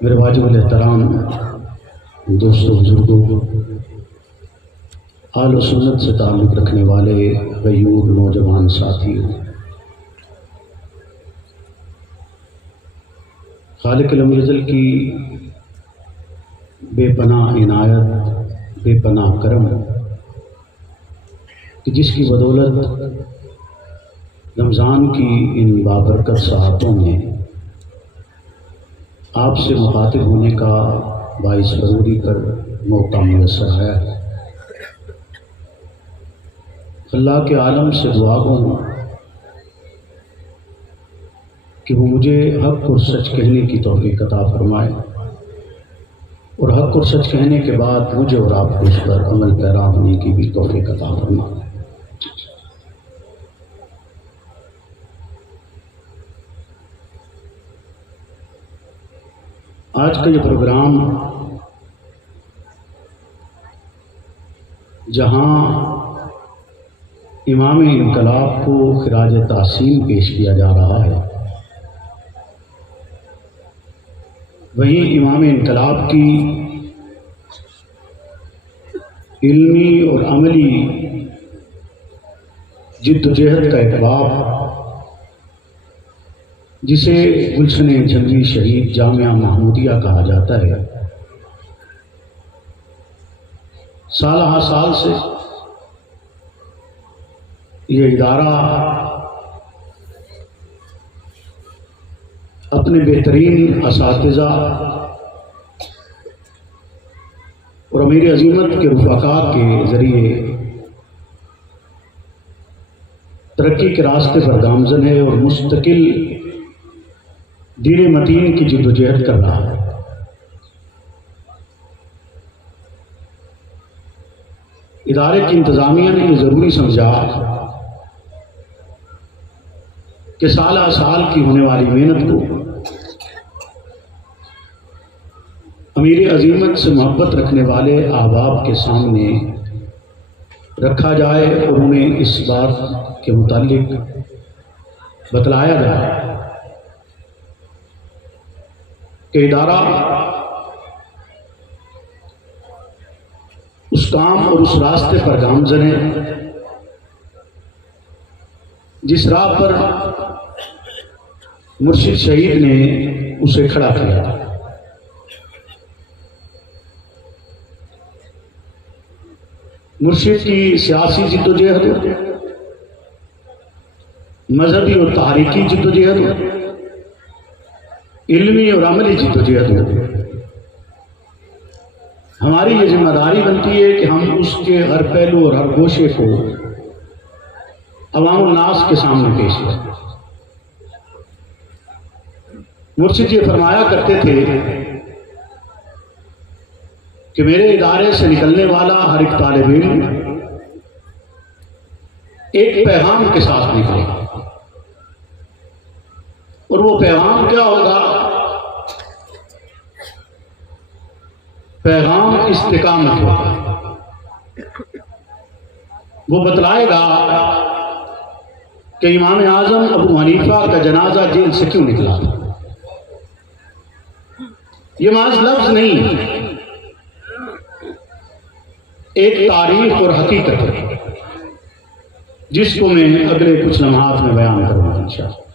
میرے واجب الاحترام دوستوں، بزرگوں، اہل و سنت سے تعلق رکھنے والے غیور نوجوان ساتھیوں، خالق لم یزل کی بے پناہ عنایت، بے پناہ کرم کہ جس کی بدولت رمضان کی ان بابرکت ساعتوں میں آپ سے مخاطب ہونے کا باعث ضروری پر موقع میسر ہے۔ اللہ کے عالم سے دعا ہوں کہ وہ مجھے حق اور سچ کہنے کی توفیق عطا فرمائے، اور حق اور سچ کہنے کے بعد مجھے اور آپ کو اس پر عمل پیرا ہونے کی بھی توفیق عطا فرمائے۔ آج کا یہ پروگرام جہاں امام انقلاب کو خراج تحسین پیش کیا جا رہا ہے، وہیں امام انقلاب کی علمی اور عملی جد و جہد کا ایک باب جسے گلشن جھنگی شہید جامعہ محمودیہ کہا جاتا ہے، سالہ ہر سال سے یہ ادارہ اپنے بہترین اساتذہ اور امیر عظیمت کے رفقا کے ذریعے ترقی کے راستے پر گامزن ہے اور مستقل دین متین کی جد و جہد کر رہا ہے۔ ادارے کی انتظامیہ نے یہ ضروری سمجھا کہ سالہ سال کی ہونے والی محنت کو امیر عظیمت سے محبت رکھنے والے احباب کے سامنے رکھا جائے اور انہیں اس بات کے متعلق بتلایا جائے کہ ادارہ اس کام اور اس راستے پر گامزن ہے جس راہ پر مرشد شہید نے اسے کھڑا کیا۔ مرشد کی سیاسی جد و جہد، مذہبی اور تحریکی جد و جہد، علمی اور عملی جد و جہد، ہماری یہ ذمہ داری بنتی ہے کہ ہم اس کے ہر پہلو اور ہر گوشے کو عوام الناس کے سامنے پیش کریں۔ مرشد یہ فرمایا کرتے تھے کہ میرے ادارے سے نکلنے والا ہر ایک طالب علم ایک پیغام کے ساتھ نکلے، اور وہ پیغام کیا ہوگا؟ پیغام استقامت ہوگا۔ وہ بتلائے گا کہ امام اعظم ابو حنیفہ کا جنازہ جیل سے کیوں نکلا۔ یہ محض لفظ نہیں، ایک تاریخ اور حقیقت ہے جس کو میں اگلے کچھ لمحات میں بیان کروں گا انشاءاللہ۔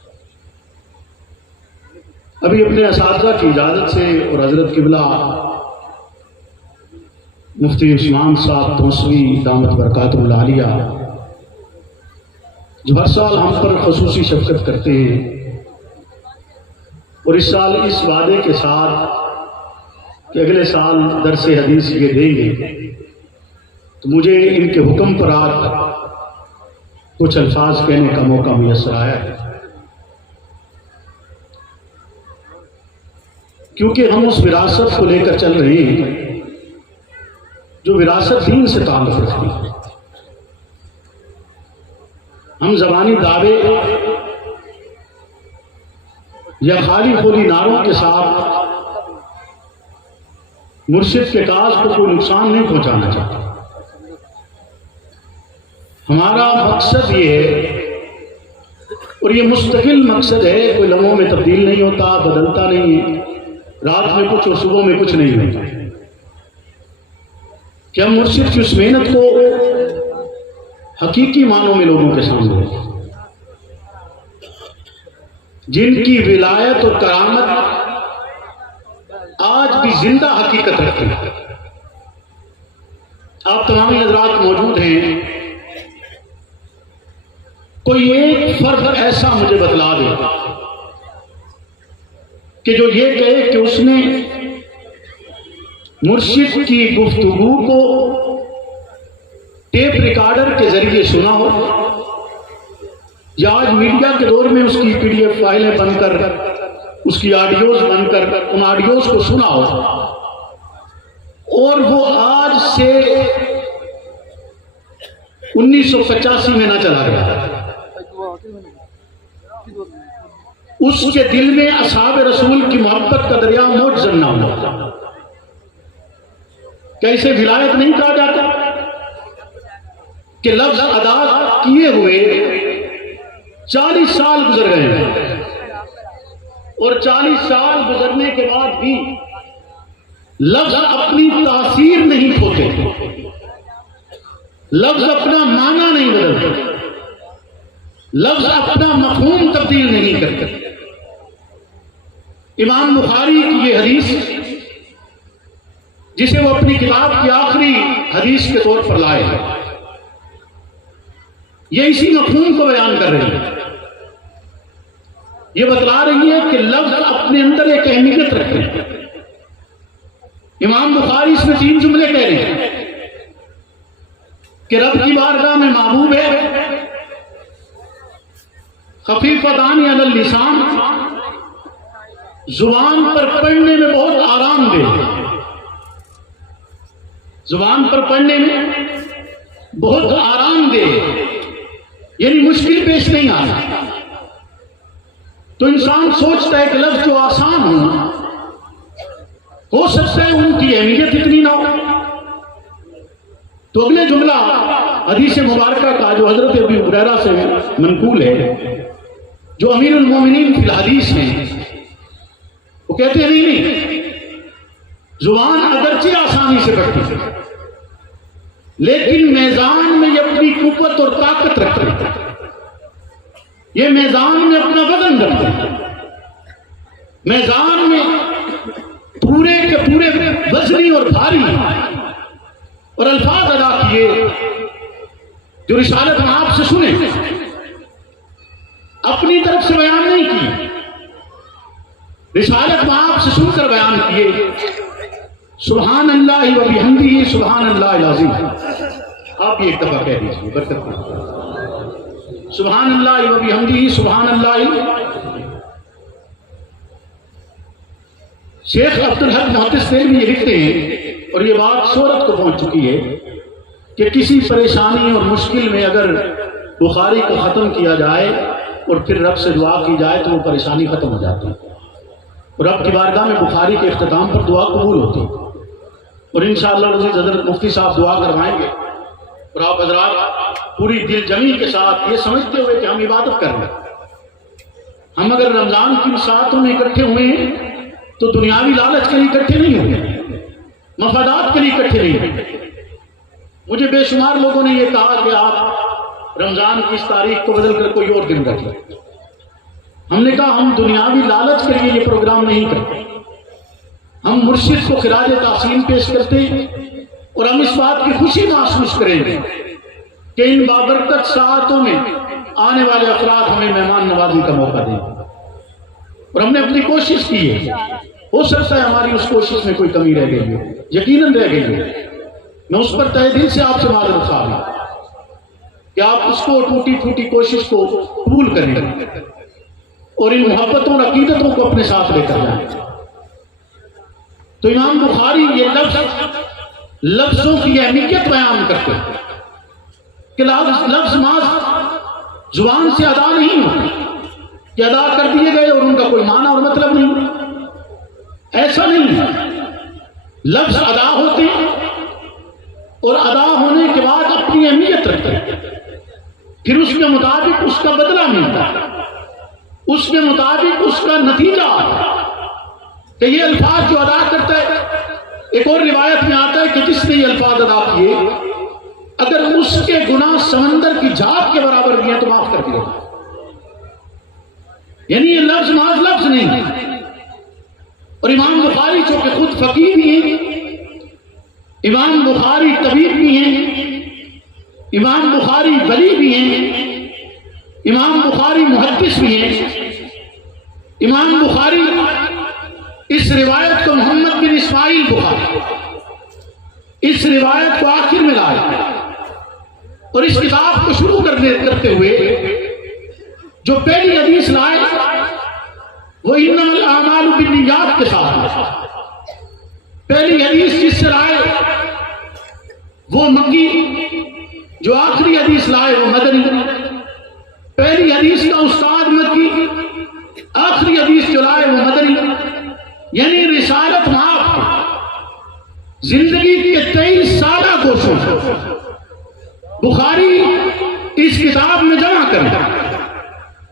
ابھی اپنے اساتذہ کی اجازت سے اور حضرت قبلہ مفتی عثمان صاحب توسوی دامت برکاتہ العالیہ جو ہر سال ہم پر خصوصی شفقت کرتے ہیں، اور اس سال اس وعدے کے ساتھ کہ اگلے سال درس حدیث یہ دیں گے، تو مجھے ان کے حکم پر آج کچھ الفاظ کہنے کا موقع میسر آیا ہے، کیونکہ ہم اس وراثت کو لے کر چل رہے ہیں جو وراثت دین سے تعلق رکھتی ہے۔ ہم زبانی دعوے یا خالی خودی نعروں کے ساتھ مرشد کے کاج کو کوئی نقصان نہیں پہنچانا چاہتے۔ ہمارا مقصد یہ ہے اور یہ مستقل مقصد ہے، کوئی لمحوں میں تبدیل نہیں ہوتا، بدلتا نہیں ہے، رات میں کچھ اور صبح میں کچھ نہیں ہوتا، کہ ہم مرشد کی اس محنت کو حقیقی معنوں میں لوگوں کے سامنے رکھیں، جن کی ولایت اور کرامت آج بھی زندہ حقیقت رکھتے ہیں۔ آپ تمام حضرات موجود ہیں، کوئی ایک فرد ایسا مجھے بتلا دے کہ جو یہ کہے کہ اس نے مرشد کی گفتگو کو ٹیپ ریکارڈر کے ذریعے سنا ہو، یا آج میڈیا کے دور میں اس کی PDF فائلیں بن کر، اس کی آڈیوز بن کر ان آڈیوز کو سنا ہو، اور وہ آج سے 1985 میں نہ چلا گیا، اس کے دل میں اصحاب رسول کی محبت کا دریا موج زن نہ ہوا، کیسے ولایت نہیں کہا جاتا کہ لفظ ادا کیے ہوئے 40 سال گزر گئے ہیں، اور 40 سال گزرنے کے بعد بھی لفظ اپنی تاثیر نہیں کھوتے، لفظ اپنا معنی نہیں بدلتے، لفظ اپنا مفہوم تبدیل نہیں کرتے۔ امام بخاری کی یہ حدیث جسے وہ اپنی کتاب کی آخری حدیث کے طور پر لائے ہیں، یہ اسی مفہوم کو بیان کر رہی ہے، یہ بتلا رہی ہے کہ لفظ اپنے اندر ایک اہمیت رکھتے ہیں۔ امام بخاری اس میں 3 جملے کہہ رہے ہیں کہ رب کی بارگاہ میں محبوب ہے، خفیفتان علی اللسان، زبان پر پڑھنے میں بہت آرام دہ، زبان پر پڑھنے میں بہت آرام دہ، یعنی مشکل پیش نہیں آتا۔ تو انسان سوچتا ہے کہ لفظ جو آسان ہو سکتا ہے ان کی اہمیت اتنی نہ ہو۔ تو اگلے جملہ حدیث مبارکہ کا جو حضرت ابی ہریرہ سے منقول ہے، جو امیر المومنین فی الحدیث ہیں، وہ کہتے ہیں نہیں، زبان اگرچہ آسانی سے بڑھتی ہے لیکن میزان میں یہ اپنی قوت اور طاقت رکھتے ہیں، یہ میزان میں اپنا وزن رکھتے ہیں، میزان میں پورے کے پورے وزنی اور بھاری اور الفاظ ادا کیے جو رسالت ہم آپ سے سنے، اپنی طرف سے بیان نہیں کی، رسالت ہم آپ سے سن کر بیان کیے۔ سبحان اللہ و بحمدہ سبحان اللہ العظیم، آپ یہ ایک دفعہ کہہ دیجیے، برکت میں سبحان اللہ و بحمدہ سبحان اللہ۔ شیخ عبدالحق محدث دہلوی یہ لکھتے ہیں، اور یہ بات شہرت کو پہنچ چکی ہے، کہ کسی پریشانی اور مشکل میں اگر بخاری کو ختم کیا جائے اور پھر رب سے دعا کی جائے تو وہ پریشانی ختم ہو جاتی ہے، اور رب کی بارگاہ میں بخاری کے اختتام پر دعا قبول ہوتی ہے، اور انشاءاللہ عزیز حضرت مفتی صاحب دعا کروائیں گے، اور آپ حضرات پوری دل جمی کے ساتھ یہ سمجھتے ہوئے کہ ہم عبادت کر رہے ہیں، ہم اگر رمضان کی ساعتوں میں اکٹھے ہوئے ہیں تو دنیاوی لالچ کے لیے اکٹھے نہیں ہوئے، مفادات کے لیے اکٹھے نہیں ہوئے۔ مجھے بے شمار لوگوں نے یہ کہا کہ آپ رمضان کی اس تاریخ کو بدل کر کوئی اور دن رکھ لیں۔ ہم نے کہا ہم دنیاوی لالچ کے لیے یہ پروگرام نہیں کرتے، ہم مرشد کو خراج تحسین پیش کرتے ہیں، اور ہم اس بات کی خوشی محسوس کریں گے کہ ان بابرکت ساعتوں میں آنے والے افراد ہمیں مہمان نوازی کا موقع دیں، اور ہم نے اپنی کوشش کی ہے، ہو سکتا ہے ہماری اس کوشش میں کوئی کمی رہ گئی ہے، یقیناً رہ گئی ہے، میں اس پر تہ دل سے آپ سے معذرت خواہ ہوں کہ آپ اس کو ٹوٹی پھوٹی کوشش کو قبول کریں اور ان محبتوں اور عقیدتوں کو اپنے ساتھ لے کر جائیں۔ تو امام بخاری یہ لفظوں کی اہمیت بیان کرتے ہیں کہ لفظ محض زبان سے ادا نہیں ہوتے کہ ادا کر دیے گئے اور ان کا کوئی معنی اور مطلب نہیں، ایسا نہیں ہے، لفظ ادا ہوتے ہیں اور ادا ہونے کے بعد اپنی اہمیت رکھتے ہیں، پھر اس کے مطابق اس کا بدلہ ملتا ہے۔ اس کے مطابق اس کا نتیجہ کہ یہ الفاظ جو ادا کرتا ہے، ایک اور روایت میں آتا ہے کہ جس نے یہ الفاظ ادا کیے اگر اس کے گناہ سمندر کی جھاگ کے برابر بھی ہیں تو معاف کر دیا، یعنی یہ لفظ محض لفظ نہیں۔ اور امام بخاری جو کہ خود فقیہ بھی ہیں، امام بخاری طبیب بھی ہیں، امام بخاری ولی بھی ہیں، امام بخاری محدث بھی ہیں، امام بخاری اس روایت کو محمد بن اسماعیل بخاری اس روایت کو آخر میں لائے اور اس کتاب کو شروع کرتے ہوئے جو پہلی حدیث لائے وہ انما الاعمال بالنیات کے ساتھ، پہلی حدیث جس سے لائے وہ مکی، جو آخری حدیث لائے وہ مدنی۔ پہلی حدیث کا استاد مکی، آخری حدیث جو لائے وہ مدنی، یعنی رسالت معاف زندگی کے 23 سالہ کوشوں بخاری اس کتاب میں جمع کریں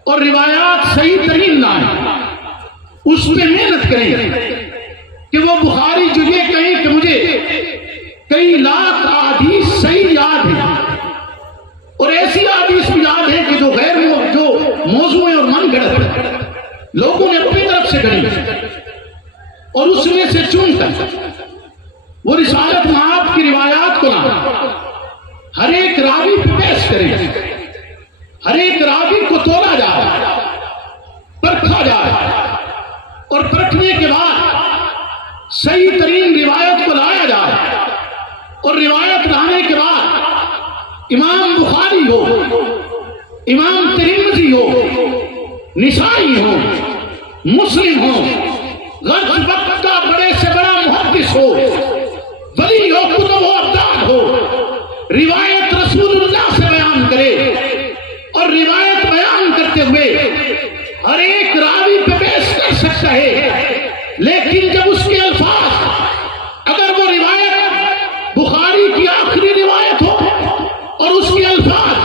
اور روایات صحیح ترین لائیں، اس پہ محنت کریں کہ وہ بخاری جو یہ کہیں کہ مجھے کئی لاکھ احادیث صحیح یاد ہیں اور ایسی احادیث بھی یاد ہیں کہ جو غیر جو موضوع اور من گھڑت ہے، لوگوں نے اپنی طرف سے گھڑی اور اس میں سے چن کر وہ رسالت معاف کی روایات کو لائیں، ہر ایک راوی پہ پیش کریں، ہر ایک راوی کو تولا جائے، پرکھا جائے اور پرکھنے کے بعد صحیح ترین روایت کو لایا جائے اور روایت لانے کے بعد امام بخاری ہو، امام ترمذی ہو، نسائی ہو، مسلم ہو، غرض وقت کا بڑے سے بڑا محدث ہو، ولی ہو، کتب و ابدال ہو، روایت رسول اللہ سے بیان کرے اور روایت بیان کرتے ہوئے ہر ایک راوی پہ پیش کر سکتا ہے، لیکن جب اس کے الفاظ اگر وہ روایت بخاری کی آخری روایت ہو اور اس کے الفاظ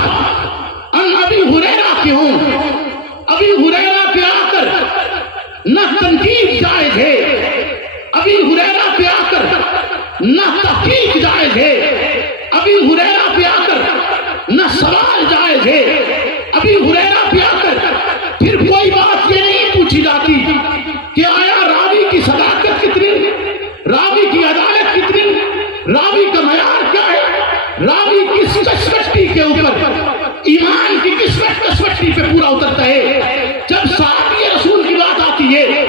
ان ابی ہریرہ کے ہوں، ابی ہریرہ پہ آ کر نہ تنقید جائز ہے، ابی ہریرہ پہ آ کر نہ تحقیق جائز ہے، ابی ہریرہ پہ آ کر نہ سوال جائز ہے، ابی ہریرہ پہ آ کر پھر کوئی بات یہ نہیں پوچھی جاتی کہ آیا راوی کی صداقت کتنی، راوی کی عدالت کتنی، راوی کا معیار کیا ہے، راوی کس کسوٹی کے اوپر، ایمان کی کس کسوٹی پہ پورا اترتا ہے۔ جب صحابی رسول کی بات آتی ہے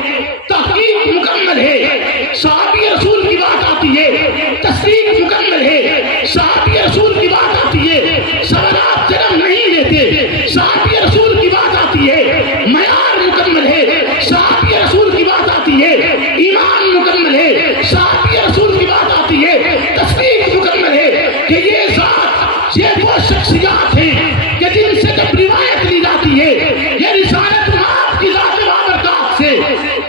تحقیق مکمل ہے، صحابی رسول کی بات آتی ہے تصدیق مکمل ہے، صحابی رسول کی بات آتی ہے سوالات جنم نہیں لیتے، صحابی رسول کی بات آتی ہے معیار مکمل ہے، صحابی رسول کی بات آتی ہے ایمان مکمل ہے، صحابی رسول کی بات آتی ہے تصدیق مکمل ہے کہ یہ ذات، یہ وہ شخصیات ہیں کہ جن سے جب روایت لی جاتی ہے یہ رسالت معاف کی ذات بابرکات سے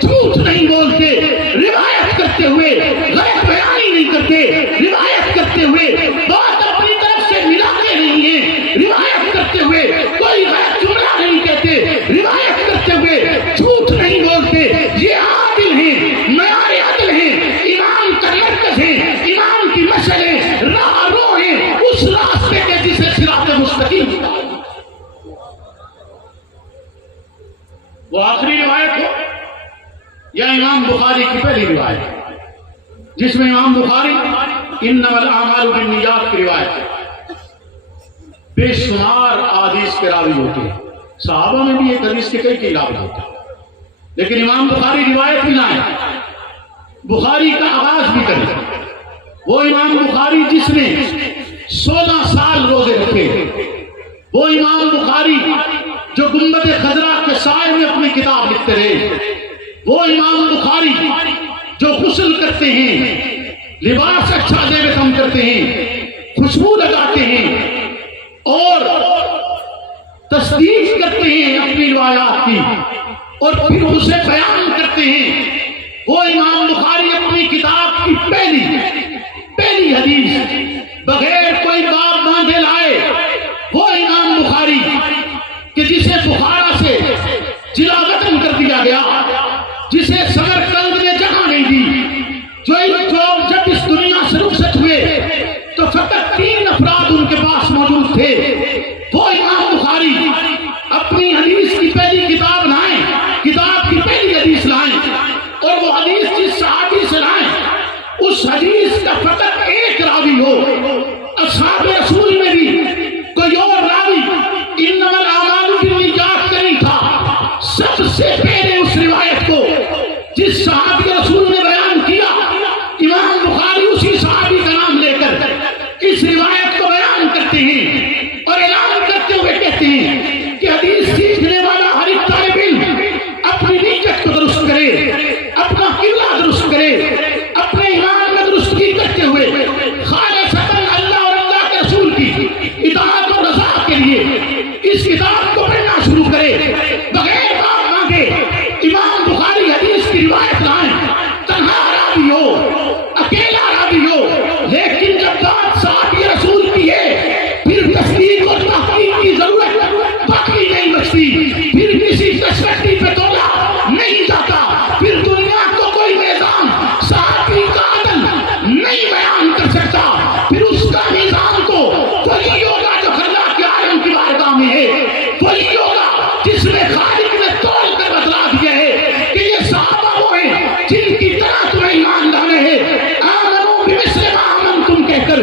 جھوٹ نہیں بولتے، روایت کرتے ہوئے غلط بیانی نہیں کرتے، روایت کرتے ہوئے بات اپنی طرف سے ملاتے نہیں ہیں، روایت کرتے ہوئے کوئی غلط جملہ نہیں کہتے، روایت کرتے ہوئے جھوٹ نہیں بولتے، یہ عادل ہیں، معیار عدل ہیں، ایمان کا مرکز ہیں، ایمان کی مشعل ہیں، راہ رو ہیں اس راستے کے جسے صراط مستقیم۔ وہ آخری روایت ہو یا امام بخاری کی پہلی روایت جس میں امام بخاری انما الاعمال بالنیات کی روایت ہے، بے شمار احادیث کے راوی ہوتے ہیں، صحابہ میں بھی ایک حدیث کے کئی راوی ہوتے ہیں، لیکن امام بخاری روایت بھی لائیں، بخاری کا آغاز بھی کریں۔ وہ امام بخاری جس نے 16 سال روزے رکھے، وہ امام بخاری جو گنبد خضرا کے سائے میں اپنی کتاب لکھتے رہے، وہ امام بخاری جو غسل کرتے ہیں، لباس اچھا زیب کم کرتے ہیں، خوشبو لگاتے ہیں اور تصدیق کرتے ہیں اپنی روایات کی اور پھر اسے بیان کرتے ہیں، وہ امام بخاری اپنی کتاب کی پہلی حدیث بغیر کوئی باب باندھے لائے، وہ امام بخاری کہ جسے بخارا سے ضلع اس حدیث کا فقط ایک راوی ہو، اصحاب رسول میں بھی کوئی اور راوی انما الاعمال بالنیات نہیں تھا، سب سے پہلے اس روایت کو جس صحابی رسول نے بیان کیا، امام بخاری اسی صحابی کا نام لے کر اس روایت کو بیان کرتے ہیں اور اعلان کرتے ہوئے کہتے ہیں کہ حدیث سیکھنے والا ہر ایک طالب علم اپنی نیت کو درست کرے، اپنا قبلہ درست کرے، اپنے ایمان میں درستگی کرتے ہوئے خالصتاً اللہ اور اللہ کے رسول کی اطاعت اور رضا کے لیے اس کتاب کو پڑھنا شروع کرے، بغیر باپ مانگے امام بخاری حدیث کی روایت لائیں، تنہا راوی ہو، اکیلا راوی ہو، لیکن جب بات صحابی رسول کی ہے پھر تصدیق اور تحقیق کی ضرورت باقی نہیں بچتی، پھر کسی تشکتی پہ تولا نہیں جاتا، پھر دنیا کو کوئی میزان صحابی کا عدل نہیں بیان کر سکتا، پھر اس کا میزان تو وہی ہوگا جو اللہ کے عالم کی بارگاہ میں ہے، وہی ہوگا جس میں خالق نے تول کر بتلا دیا ہے کہ یہ صحابہ وہ ہیں جن کی طرح تمہیں ایمان لانے ہیں، آمنوا بمثل ما آمنتم کہہ کر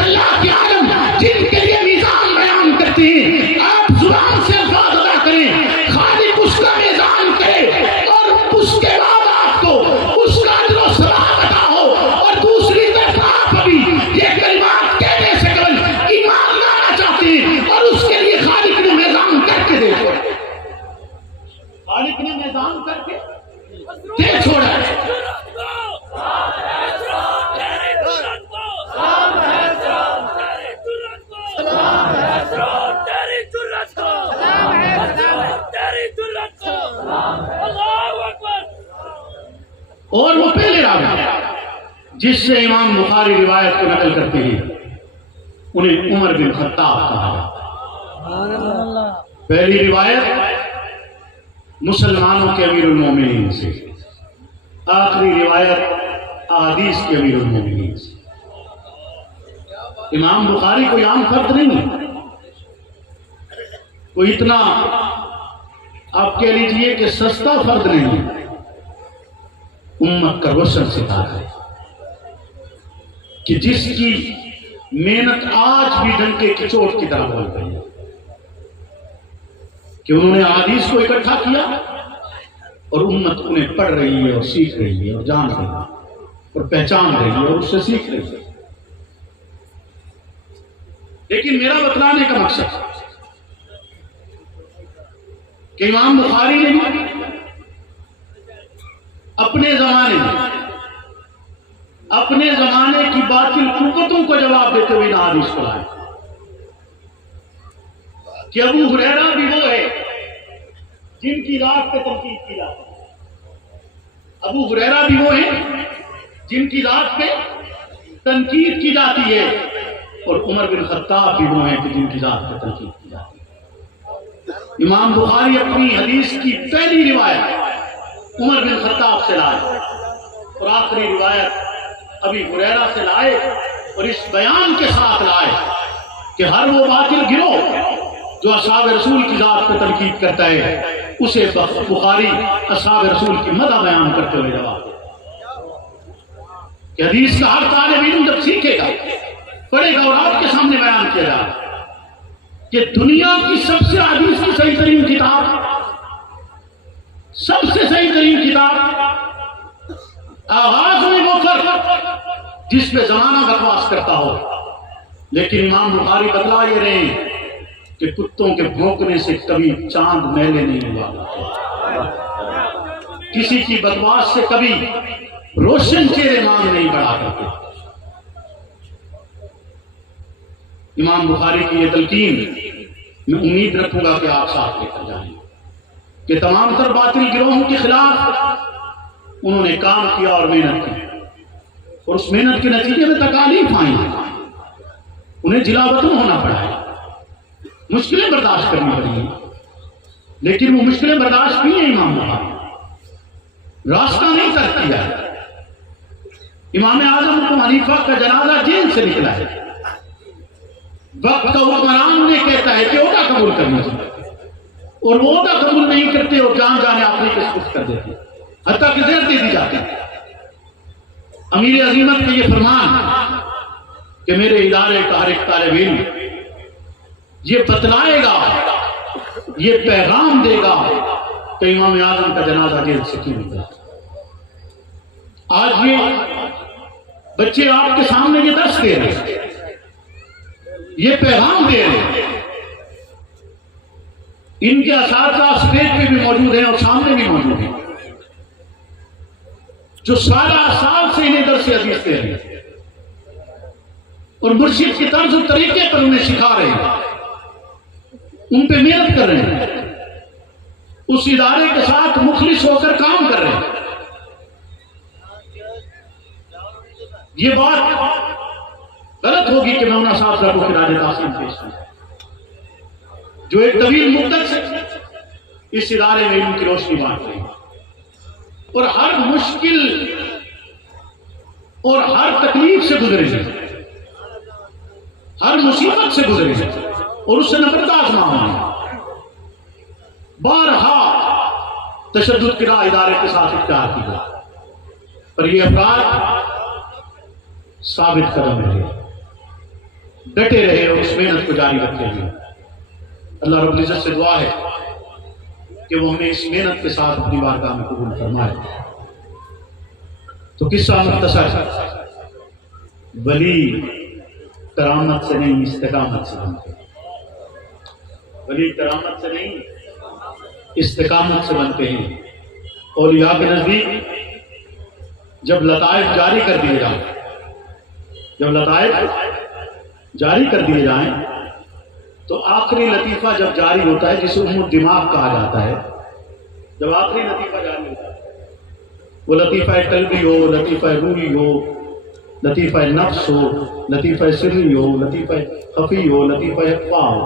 اللہ کے عالم جن کے لیے میزان بیان کرتے ہیں، آپ زبان سے الفاظ ادا کریں، خالق اس کا میزان کرے اور اس کے بعد آپ کو اس کا عدل و ثواب عطا ہو، اور دوسری طرف آپ ابھی یہ کلمات کہنے سے قبل ایمان لانا چاہتے ہیں اور اس کے لیے خالق نے میزان کر کے دے چھوڑا، خالق نے میزان کر کے دے چھوڑا ہے۔ اور وہ پہلے راوی جس سے امام بخاری روایت کو نقل کرتے ہیں انہیں عمر بن خطاب کہا ہے۔ پہلی روایت مسلمانوں کے امیر المومنین سے، آخری روایت احادیث کے امیر المومنین سے۔ امام بخاری کوئی عام فرد نہیں ہے، کوئی اتنا آپ کہہ لیجئے کہ سستا فرد نہیں ہے، امت کا روشن ستارہ ہے کہ جس کی محنت آج بھی ڈنکے کی چوٹ کی طرح بول رہی ہے کہ انہوں نے احادیث کو اکٹھا کیا اور امت انہیں پڑھ رہی ہے اور سیکھ رہی ہے اور جان رہی ہے اور پہچان رہی ہے اور اس سے سیکھ رہی ہے۔ لیکن میرا بتلانے کا مقصد کہ امام بخاری نے بھی اپنے زمانے کی باطل قوتوں کو جواب دیتے ہوئے حدیث کو لائے کہ ابو ہریرہ بھی وہ ہے جن کی ذات پہ تنقید کی جاتی ہے، ابو ہریرہ بھی وہ ہیں جن کی ذات پہ تنقید کی جاتی ہے، اور عمر بن خطاب بھی وہ ہیں کہ جن کی ذات پہ تنقید کی جاتی ہے۔ امام بخاری اپنی حدیث کی پہلی روایت عمر بن خطاب سے لائے اور آخری روایت ابی ہریرہ سے لائے، اور اس بیان کے ساتھ لائے کہ ہر وہ باطل گروہ جو اصحاب رسول کی ذات پہ تنقید کرتا ہے اسے بخاری اصحاب رسول کی مدح بیان کرتے ہوئے جواب دے کہ حدیث کا ہر طالب علم جب سیکھے گا، پڑھے گا اور آپ کے سامنے بیان کیا جائے کہ دنیا کی سب سے حدیث کی صحیح ترین کتاب، سب سے صحیح ترین کتاب، آغاز میں وہ فرق جس پہ زمانہ بکواس کرتا ہو، لیکن امام بخاری بتلا یہ رہے ہیں کہ کتوں کے بھونکنے سے کبھی چاند میلے نہیں ہوا، کسی کی بکواس سے کبھی روشن چہرے مانگ نہیں بڑھا کرتے۔ امام بخاری کی یہ تلقین میں امید رکھوں گا کہ آپ ساتھ لے کر جائیں کہ تمام تر باطل گروہوں کے خلاف انہوں نے کام کیا اور محنت کی، اور اس محنت کے نتیجے میں تکالیف آئی، انہیں جلا وطن ہونا پڑا ہے، مشکلیں برداشت کرنی پڑی ہیں، لیکن وہ مشکلیں برداشت کی ہیں امام بخاری، راستہ نہیں ترک کیا ہے۔ امام اعظم ابو حنیفہ کا جنازہ جیل سے نکلا ہے، وقت کا حکمران نے کہتا ہے کہ عہدہ قبول کرنا چاہیے، اور وہ عہدہ قبول نہیں کرتے اور جان جانے اپنے کس کچھ کر دیتے، حتیٰ کہ زہر دے دی جاتی ہے۔ امیر عظیمت کا یہ فرمان کہ میرے ادارے کا ہر ایک طالب علم یہ بتلائے گا، یہ پیغام دے گا کہ امام اعظم کا جنازہ جیل سے کیوں نکلا۔ آج یہ بچے آپ کے سامنے یہ درس دے رہے ہیں، یہ پیغام دے رہے ہیں، ان کے اساتذہ اسٹیج پہ بھی موجود ہیں اور سامنے بھی موجود ہیں، جو سالہ سال سے انہیں درس حدیث دے رہے ہیں اور مرشد کے طرز و طریقے پر انہیں سکھا رہے ہیں، ان پہ محنت کر رہے ہیں، اس ادارے کے ساتھ مخلص ہو کر کام کر رہے ہیں۔ یہ بات غلط ہوگی کہ میں ان اساتذہ کو خراج تحسین پیش کروں جو ایک طویل مدت سے اس ادارے میں علم کی روشنی بانٹ رہے ہیں اور ہر مشکل اور ہر تکلیف سے گزرے ہیں، ہر مصیبت سے گزرے ہیں اور اس سے نفرت آزما ہے۔ بارہا تشدد کی راہ ادارے کے ساتھ اختیار کی گئی، پر یہ افراد ثابت قدم رہے، ڈٹے رہے اور اس محنت کو جاری رکھتے ہوئے۔ اللہ رب العزت سے دعا ہے کہ وہ ہمیں اس محنت کے ساتھ اپنی بارگاہ میں قبول فرمائے۔ تو قصہ مختصر، ولی کرامت سے نہیں استقامت سے بنتے، ولی کرامت سے نہیں استقامت سے بنتے ہیں۔ اولیاء کے نزدیک جب لطائف جاری کر دیے جائیں، جب لطائف جاری کر دیے جائیں تو آخری لطیفہ جب جاری ہوتا ہے جسے دماغ کہا جاتا ہے، جب آخری لطیفہ جاری ہوتا ہے وہ لطیفہ قلبی ہو، لطیفہ روحی ہو، لطیفہ نفس ہو، لطیفہ سری ہو، لطیفہ خفی ہو، لطیفہ اخفا ہو،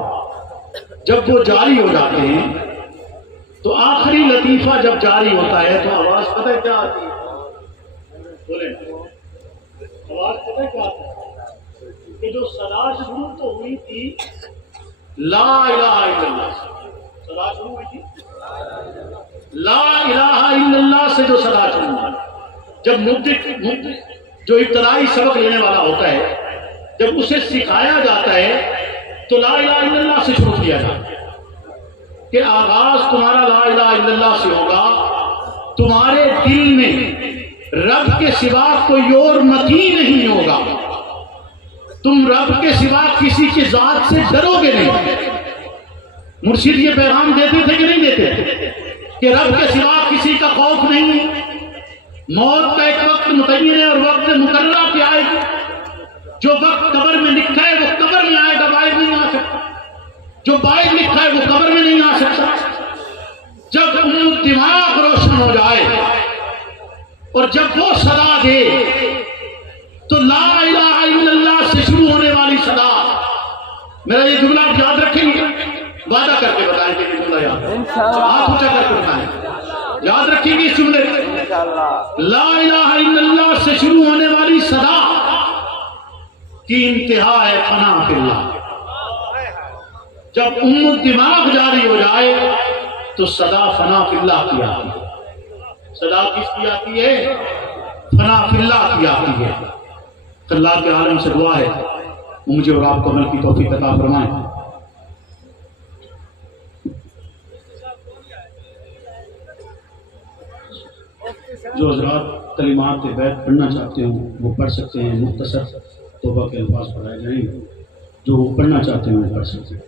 جب وہ جاری ہو جاتے ہیں تو آخری لطیفہ جب جاری ہوتا ہے تو آواز پتہ ہے کیا آتی ہے؟ بولیں، آواز پتہ ہے کیا آتی ہے؟ کہ جو صدا شروع تو ہوئی تھی لا الہ الا اللہ سے، صدا شروع ہوئی تھی لا الہ الا اللہ سے، جو صدا شروع ہوئی، جب مبتدئ جو ابتدائی سبق لینے والا ہوتا ہے جب اسے سکھایا جاتا ہے تو لا الہ الا اللہ سے شروع کیا جاتا ہے کہ آغاز تمہارا لا الہ الا اللہ سے ہوگا، تمہارے دل میں رب کے سوا کوئی اور مقیم نہیں ہوگا، تم رب کے سوا کسی کی ذات سے ڈرو گے نہیں۔ مرشد یہ پیغام دیتے تھے کہ نہیں دیتے تھے کہ رب کے سوا کسی کا خوف نہیں، موت کا ایک وقت متعین ہے اور وقت مقررہ پہ آئے گا، جو وقت قبر میں لکھا ہے وہ قبر میں آئے گا، باہر نہیں آ سکتا، جو باہر لکھا ہے وہ قبر میں نہیں آ سکتا۔ جب دماغ روشن ہو جائے اور جب وہ صدا دے تو لا الہ الا اللہ سے شروع ہونے والی صدا، میرا یہ جملہ آپ یاد رکھیں گے، وعدہ کر کے بتائیں کہ یہ جملہ یاد ہے، ہاتھ اونچا کر کے بتائیں، یاد رکھیں گے اس جملے لا الہ الا اللہ سے شروع ہونے والی صدا کی انتہا ہے فنا فی اللہ۔ جب دماغ جاری ہو جائے تو صدا فنا فی اللہ کی آتی ہے۔ صدا کس کی آتی ہے؟ فنا فی اللہ کی آتی ہے۔ اللہ کے عالم سے دعا ہے وہ مجھے اور آپ کو عمل کی توفیق عطا فرمائیں۔ جو حضرات کلمات بیت پڑھنا چاہتے ہوں وہ پڑھ سکتے ہیں، مختصر توبہ کے الفاظ پڑھائے جائیں گے، جو پڑھنا چاہتے ہیں وہ پڑھ سکتے ہیں۔